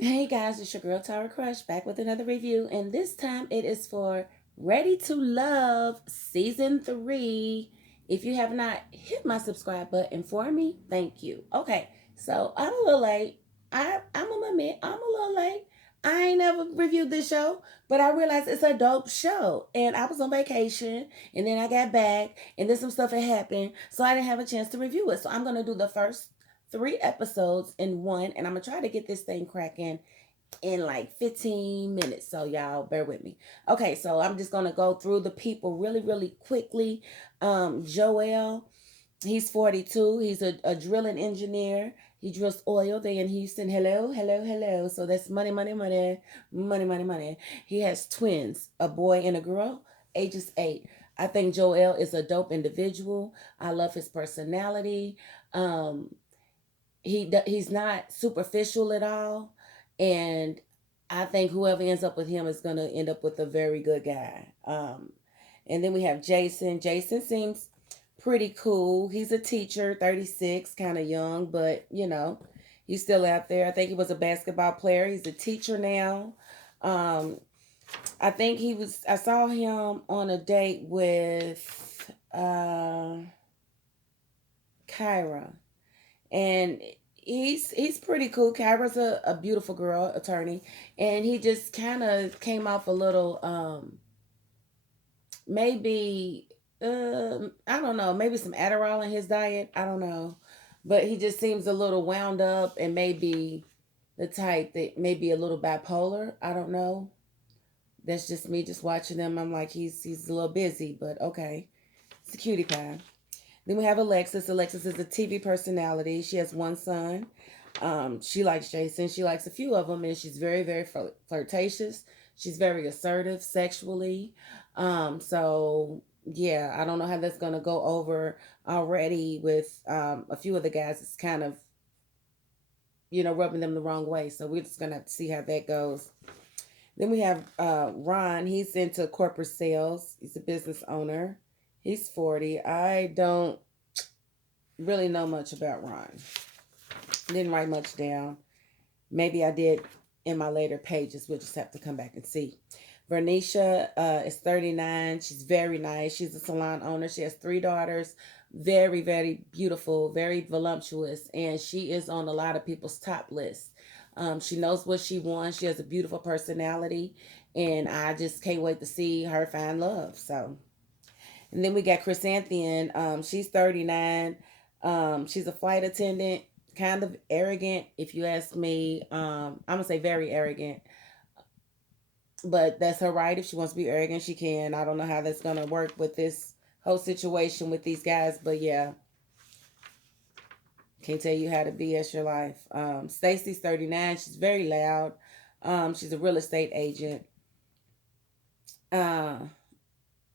Hey guys, it's your girl Tara Crush back with another review, and this time it is for Ready to Love Season 3. If you have not hit my subscribe button for me, thank you. Okay, so I'm a little late. I'm gonna admit I'm a little late. I ain't never reviewed this show, but I realized it's a dope show. And I was on vacation, and then I got back, and then some stuff had happened, so I didn't have a chance to review it. So I'm gonna do the first 3 episodes in one, and I'm gonna try to get this thing cracking in like 15 minutes. So y'all bear with me. Okay, so I'm just gonna go through the people really, really quickly. Joel, he's 42. He's a drilling engineer. He drills oil there in Houston. Hello, hello, hello. So that's money, money, money, money, money, money. He has twins, a boy and a girl, ages 8. I think Joel is a dope individual. I love his personality. Um, he's not superficial at all, and I think whoever ends up with him is gonna end up with a very good guy. And then we have Jason. Jason seems pretty cool. He's a teacher, 36, kind of young, but he's still out there. I think he was a basketball player. He's a teacher now. Um, I think he was. I saw him on a date with Kyra, and he's pretty cool. Kyra's a beautiful girl, attorney, and he just kind of came off a little maybe I don't know, maybe some Adderall in his diet. I don't know, but he just seems a little wound up and maybe the type that may be a little bipolar. I don't know. That's just me just watching them. I'm like he's a little busy, but okay. It's a cutie pie. Then we have Alexis. Alexis is a TV personality. She has one son. She likes Jason. She likes a few of them, and she's very, very flirtatious. She's very assertive sexually. So yeah, I don't know how that's gonna go over already with a few of the guys. It's kind of rubbing them the wrong way. So we're just gonna have to see how that goes. Then we have Ron. He's into corporate sales. He's a business owner. He's 40. I don't really know much about Ron. Didn't write much down. Maybe I did in my later pages. We'll just have to come back and see. Vernisha is 39. She's very nice. She's a salon owner. She has 3 daughters. Very, very beautiful, very voluptuous. And she is on a lot of people's top list. She knows what she wants. She has a beautiful personality. And I just can't wait to see her find love. So, and then we got Chrysanthemum. She's 39. She's a flight attendant, kind of arrogant, if you ask me. I'm gonna say very arrogant, but that's her right. If she wants to be arrogant, she can. I don't know how that's gonna work with this whole situation with these guys, but yeah, can't tell you how to BS your life. Stacy's 39. She's very loud. She's a real estate agent. Uh,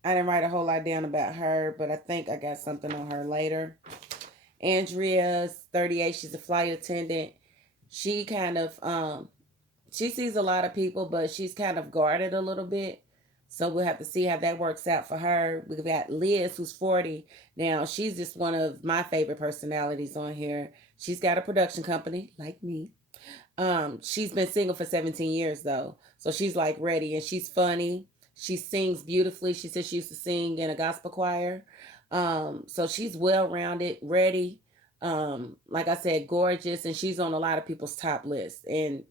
I didn't write a whole lot down about her, but I think I got something on her later. Andrea's 38. She's a flight attendant. She kind of she sees a lot of people, but she's kind of guarded a little bit. So we'll have to see how that works out for her. We've got Liz, who's 40. Now, she's just one of my favorite personalities on here. She's got a production company, like me. She's been single for 17 years, though. So she's like ready, and she's funny. She sings beautifully. She says she used to sing in a gospel choir. So she's well rounded, ready. Like I said, gorgeous, and she's on a lot of people's top list. And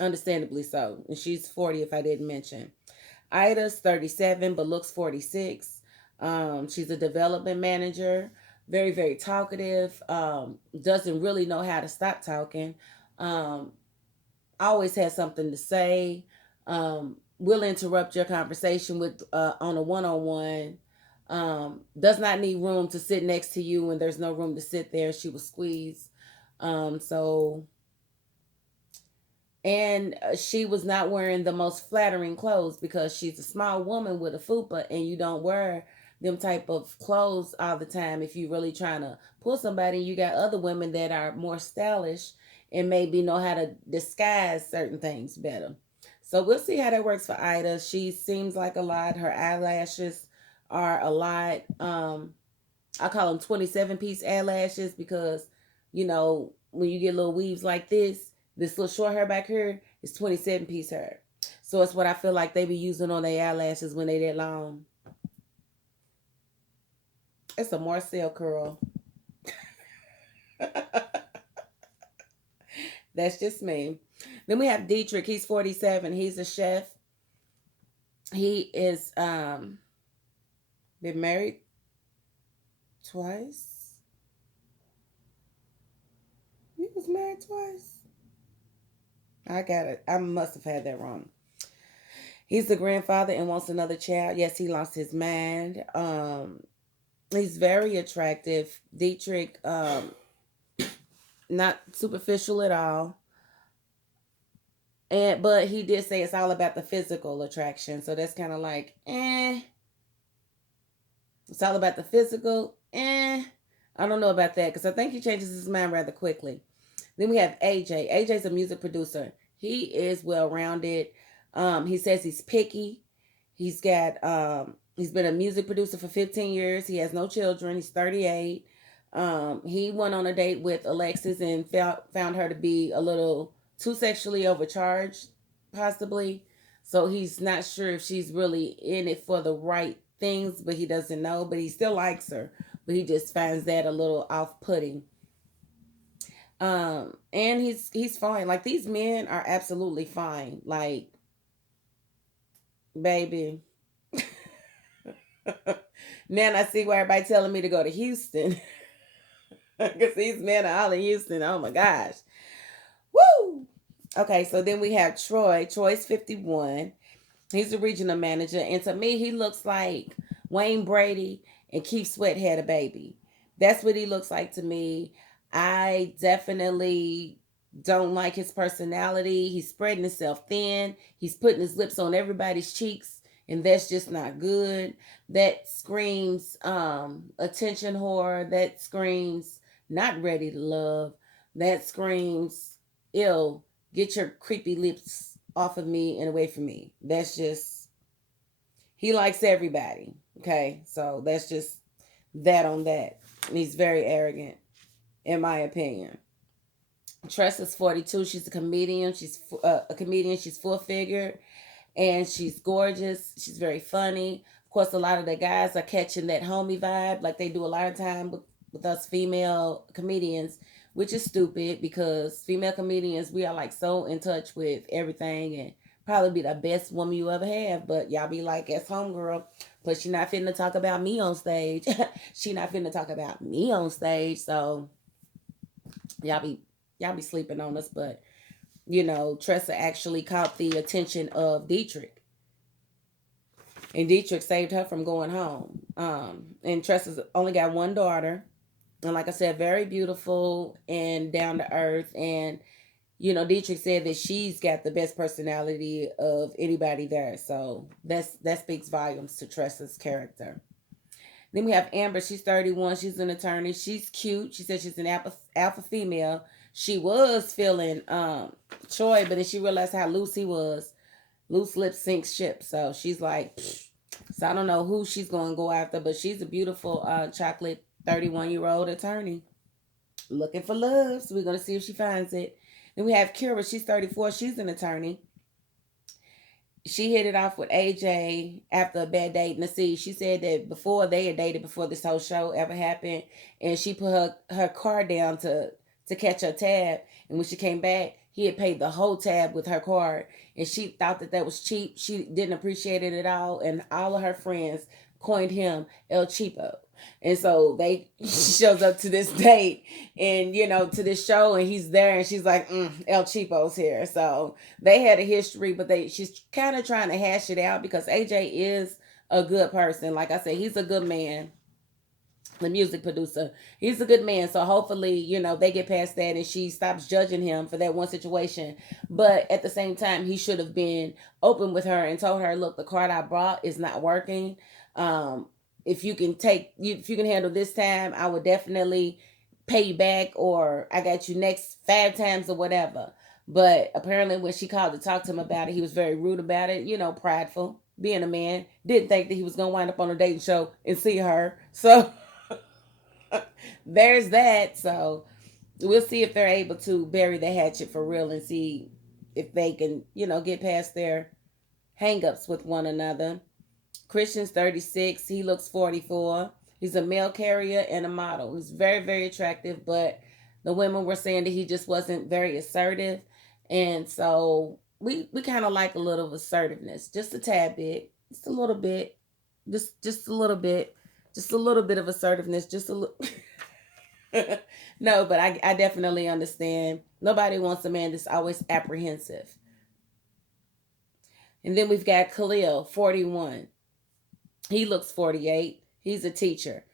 understandably so. And she's 40, if I didn't mention. Ida's 37, but looks 46. She's a development manager, very, very talkative, doesn't really know how to stop talking, um, always has something to say, will interrupt your conversation with on a one-on-one. Does not need room to sit next to you when there's no room to sit there. She will squeeze. So and she was not wearing the most flattering clothes because she's a small woman with a fupa, and you don't wear them type of clothes all the time if you really trying to pull somebody. You got other women that are more stylish and maybe know how to disguise certain things better. So we'll see how that works for Ida. She seems like a lot. Her eyelashes are a lot. I call them 27-piece eyelashes because when you get little weaves like this, This little short hair back here is 27-piece hair. So it's what I feel like they be using on their eyelashes when they that long. It's a Marcel curl. That's just me. Then we have Dietrich. He's 47. He's a chef. He is been married twice. He was married twice. I got it. I must have had that wrong. He's the grandfather and wants another child. Yes, he lost his mind. He's very attractive. Dietrich, not superficial at all. And but he did say it's all about the physical attraction. So that's kind of like, eh. It's all about the physical. Eh. I don't know about that because I think he changes his mind rather quickly. Then we have AJ. AJ's a music producer. He is well rounded. He says he's picky. He's been a music producer for 15 years. He has no children. He's 38. He went on a date with Alexis and found her to be a little too sexually overcharged, possibly. So he's not sure if she's really in it for the right things, but he doesn't know. But he still likes her, but he just finds that a little off-putting. And he's fine. Like these men are absolutely fine. Like, baby. Now I see why everybody telling me to go to Houston. Because these men are all in Houston. Oh my gosh. Woo! Okay, so then we have Troy. Troy's 51. He's the regional manager. And to me, he looks like Wayne Brady and Keith Sweat had a baby. That's what he looks like to me. I definitely don't like his personality. He's spreading himself thin. He's putting his lips on everybody's cheeks, and that's just not good. That screams attention whore. That screams not ready to love. That screams ill. Get your creepy lips off of me and away from me. That's just, he likes everybody. Okay, so that's just that on that. And he's very arrogant, in my opinion. Tressa's 42. She's a comedian. She's a comedian. She's full figured and she's gorgeous. She's very funny. Of course, a lot of the guys are catching that homie vibe like they do a lot of time with us female comedians, which is stupid because female comedians, we are like so in touch with everything and probably be the best woman you ever have. But y'all be like, as homegirl, but she not finna talk about me on stage. She not finna talk about me on stage. So y'all be y'all be sleeping on us, but Tressa actually caught the attention of Dietrich, and Dietrich saved her from going home. And Tressa's only got one daughter, and like I said, very beautiful and down to earth. And Dietrich said that she's got the best personality of anybody there, so that speaks volumes to Tressa's character. Then we have Amber. She's 31. She's an attorney. She's cute. She said she's an alpha female. She was feeling Troy, but then she realized how loose he was. Loose lips sink ship. So she's like, pfft. So I don't know who she's going to go after, but she's a beautiful chocolate 31-year-old attorney looking for love. So we're going to see if she finds it. Then we have Kira. She's 34. She's an attorney. She hit it off with AJ after a bad date in the sea. She said that before they had dated before this whole show ever happened, and she put her card down to catch her tab. And when she came back, he had paid the whole tab with her card, and she thought that was cheap. She didn't appreciate it at all, and all of her friends coined him El Cheapo. And so they shows up to this date and to this show, and he's there, and she's like, El Cheapo's here. So they had a history, but she's kind of trying to hash it out because AJ is a good person. Like I said, he's a good man. The music producer, he's a good man. So hopefully, they get past that and she stops judging him for that one situation. But at the same time, he should have been open with her and told her, look, the card I brought is not working. If you can handle this time, I would definitely pay you back, or I got you next 5 times or whatever. But apparently when she called to talk to him about it, he was very rude about it, prideful, being a man, didn't think that he was going to wind up on a dating show and see her. So there's that. So we'll see if they're able to bury the hatchet for real and see if they can, get past their hangups with one another. Christian's 36. He looks 44. He's a mail carrier and a model. He's very, very attractive, but the women were saying that he just wasn't very assertive. And so we kind of like a little assertiveness, just a tad bit, just a little bit, just a little bit, just a little bit of assertiveness, just a little. No, but I definitely understand. Nobody wants a man that's always apprehensive. And then we've got Khalil, 41. He looks 48. He's a teacher.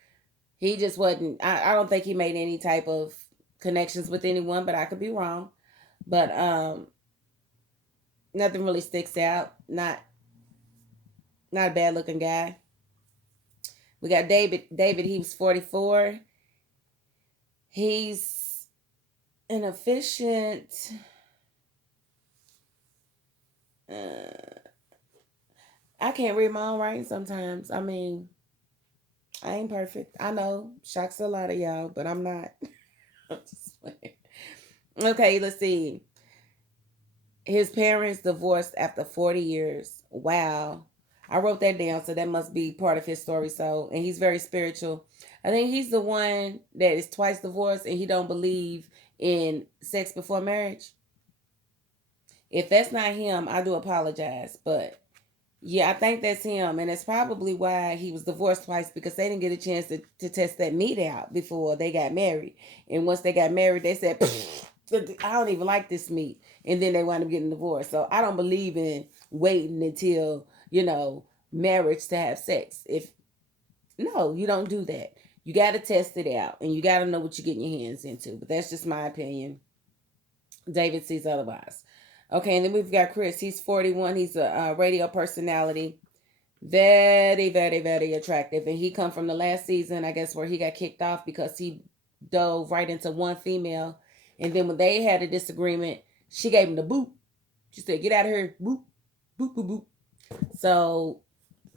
He just wasn't, I don't think he made any type of connections with anyone, but I could be wrong. But nothing really sticks out. Not a bad looking guy. We got David. David, he was 44. He's an efficient. I can't read my own writing sometimes. I mean, I ain't perfect. I know. Shocks a lot of y'all, but I'm not. I'm just playing. Okay, let's see. His parents divorced after 40 years. Wow. I wrote that down, so that must be part of his story. So, and he's very spiritual. I think he's the one that is twice divorced and he don't believe in sex before marriage. If that's not him, I do apologize. But yeah, I think that's him. And that's probably why he was divorced twice, because they didn't get a chance to test that meat out before they got married. And once they got married, they said, I don't even like this meat. And then they wound up getting divorced. So I don't believe in waiting until, marriage to have sex. No, you don't do that. You got to test it out and you got to know what you're getting your hands into. But that's just my opinion. David sees otherwise. Okay, and then we've got Chris. He's 41. He's a radio personality. Very, very, very attractive. And he come from the last season, I guess, where he got kicked off because he dove right into one female. And then when they had a disagreement, she gave him the boot. She said, get out of here. Boop, boop, boop, boop. So,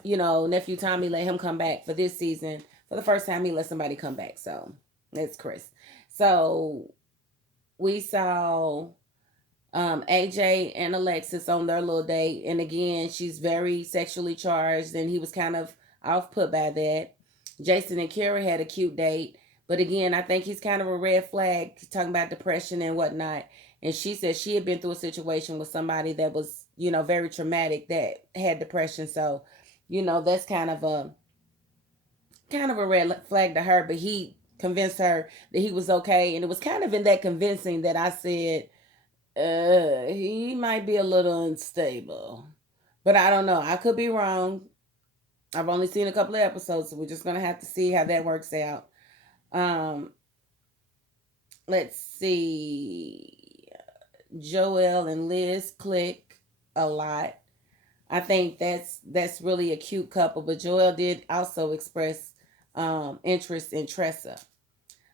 nephew Tommy let him come back for this season. For the first time, he let somebody come back. So, that's Chris. So, we saw AJ and Alexis on their little date. And again, she's very sexually charged, and he was kind of off put by that. Jason and Kira had a cute date. But again, I think he's kind of a red flag, talking about depression and whatnot. And she said she had been through a situation with somebody that was, very traumatic, that had depression. So, that's kind of a red flag to her. But he convinced her that he was okay. And it was kind of in that convincing that I said, he might be a little unstable. But I don't know. I could be wrong. I've only seen a couple of episodes, so we're just gonna have to see how that works out. Um, let's see. Joel and Liz click a lot. I think that's really a cute couple. But Joel did also express interest in Tressa.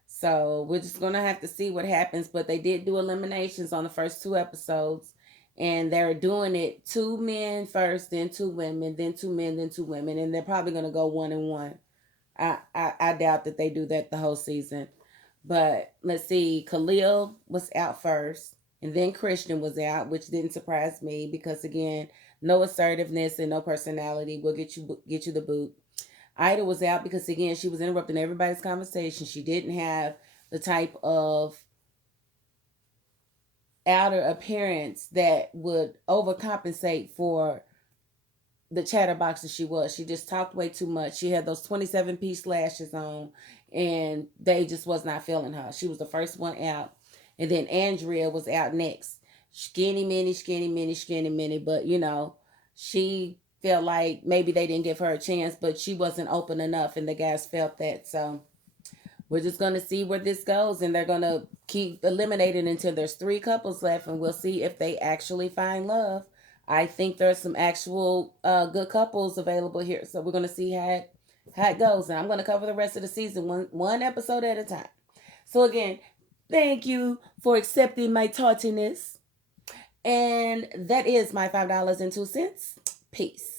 So we're just gonna have to see what happens. But they did do eliminations on the first two episodes, and they're doing it two men first, then two women, then two men, then two women, and they're probably gonna go one and one. I doubt that they do that the whole season. But let's see, Khalil was out first, and then Christian was out, which didn't surprise me because again, no assertiveness and no personality will get you the boot. Ida was out because again, she was interrupting everybody's conversation. She didn't have the type of outer appearance that would overcompensate for the chatterbox that she was. She just talked way too much. She had those 27-piece lashes on, and they just was not feeling her. She was the first one out, and then Andrea was out next. Skinny mini, skinny mini, skinny mini, but she felt like maybe they didn't give her a chance, but she wasn't open enough, and the guys felt that. So we're just going to see where this goes, and they're going to keep eliminating until there's 3 couples left, and we'll see if they actually find love. I think there's some actual good couples available here, so we're going to see how it goes, and I'm going to cover the rest of the season one episode at a time. So again, thank you for accepting my taughtiness, and that is my $5.02. Peace.